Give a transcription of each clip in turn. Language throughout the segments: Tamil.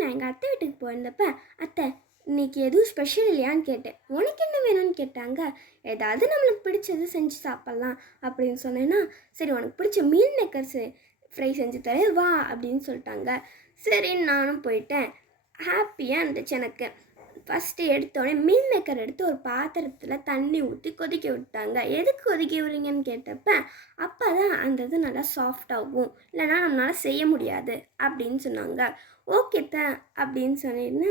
நான் எங்கள் அத்தை வீட்டுக்கு போயிருந்தப்ப, அத்தை இன்னைக்கு எதுவும் ஸ்பெஷல் இல்லையான்னு கேட்டேன். உனக்கு என்ன வேணும்னு கேட்டாங்க. ஏதாவது நம்மளுக்கு பிடிச்சது செஞ்சு சாப்பிட்லாம் அப்படின்னு சொன்னேன்னா, சரி உனக்கு பிடிச்ச மீல் மேக்கர்ஸ் ஃப்ரை செஞ்சு தரேன் வா அப்படின்னு சொல்லிட்டாங்க. சரின்னு நானும் போயிட்டேன். ஹாப்பியாக இருந்துச்சு எனக்கு. ஃபஸ்ட்டு எடுத்தோடனே மீல் மேக்கர் எடுத்து ஒரு பாத்திரத்தில் தண்ணி ஊற்றி கொதிக்க விட்டாங்க. எதுக்கு கொதிக்க விடுறீங்கன்னு கேட்டப்ப, அப்போ தான் அந்த இது நல்லா சாஃப்டாகும், இல்லைனா நம்மளால் செய்ய முடியாது அப்படின்னு சொன்னாங்க. ஓகே அப்படின்னு சொன்னேன்னு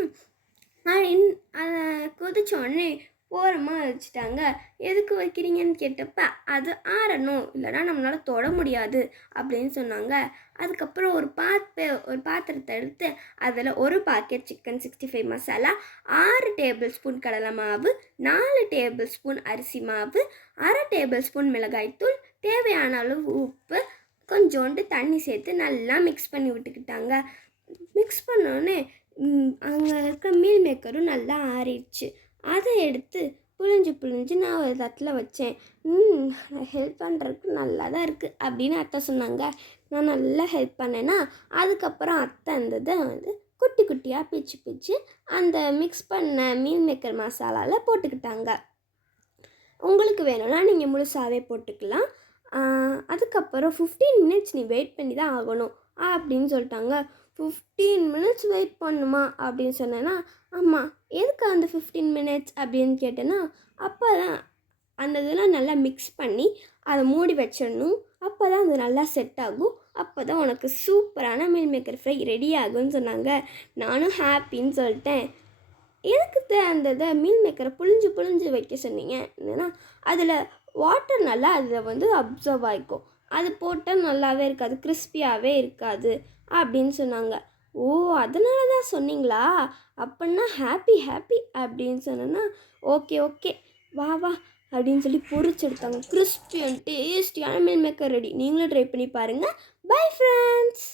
அதை கொதிச்சோடனே ஓரமாக வச்சுட்டாங்க. எதுக்கு வைக்கிறீங்கன்னு கேட்டப்ப, அது ஆறணும், இல்லைனா நம்மளால் தொட முடியாது அப்படின்னு சொன்னாங்க. அதுக்கப்புறம் ஒரு பாத்திரத்தை எடுத்து அதில் ஒரு packet chicken 65 masala, 6 tablespoon கடலை மாவு, 4 டேபிள் ஸ்பூன் அரிசி மாவு, 1/2 டேபிள் ஸ்பூன் மிளகாய்த்தூள், தேவையான அளவு உப்பு, கொஞ்சோண்டு தண்ணி சேர்த்து நல்லா மிக்ஸ் பண்ணி விட்டுக்கிட்டாங்க. மிக்ஸ் பண்ணோடனே அங்கே இருக்க மீல் மேக்கரும் நல்லா ஆறிடுச்சு. அதை எடுத்து புழிஞ்சு நான் ஒரு தட்டில் வச்சேன். ஹெல்ப் பண்ணுறதுக்கு நல்லா தான் இருக்குது அப்படின்னு அத்தை சொன்னாங்க. நான் நல்லா ஹெல்ப் பண்ணேன்னா, அதுக்கப்புறம் அத்தை அந்த இதை வந்து குட்டி குட்டியாக பிச்சு அந்த மிக்ஸ் பண்ண மீல் மேக்கர் மசாலாவில் போட்டுக்கிட்டாங்க. உங்களுக்கு வேணும்னா நீங்கள் முழுசாகவே போட்டுக்கலாம். அதுக்கப்புறம் 15 மினிட்ஸ் நீ வெயிட் பண்ணி தான் ஆகணும் அப்படின்னு சொல்லிட்டாங்க. 15 மினிட்ஸ் வெயிட் பண்ணுமா அப்படின்னு சொன்னேன்னா, ஆமாம் எதுக்கு அந்த 15 மினிட்ஸ் அப்படின்னு கேட்டேன்னா, அப்போ தான் அந்த இதெல்லாம் நல்லா மிக்ஸ் பண்ணி அதை மூடி வச்சிடணும். அப்போ தான் அது நல்லா செட் ஆகும். அப்போ தான் உனக்கு சூப்பரான மீல் மேக்கர் ஃப்ரை ரெடி ஆகும்னு சொன்னாங்க. நானும் ஹாப்பின்னு சொல்லிட்டேன். எதுக்கு அந்த இதை மீல் மேக்கரை புழிஞ்சு வைக்க சொன்னீங்க என்னன்னா, அதில் வாட்டர் நல்லா அதில் வந்து அப்சர்வ் ஆகிக்கும். அது போட்டால் நல்லாவே இருக்காது, கிறிஸ்பியாகவே இருக்காது அப்படின்னு சொன்னாங்க. ஓ அதனால தான் சொன்னீங்களா, அப்படின்னா ஹாப்பி அப்படின்னு சொன்னேன்னா, ஓகே வா அப்படின்னு சொல்லி பொரிச்சு எடுத்தாங்க. கிறிஸ்பி அண்ட் டேஸ்டியான மீல் மேக்கர் ரெடி. நீங்களும் ட்ரை பண்ணி பாருங்கள். Bye friends.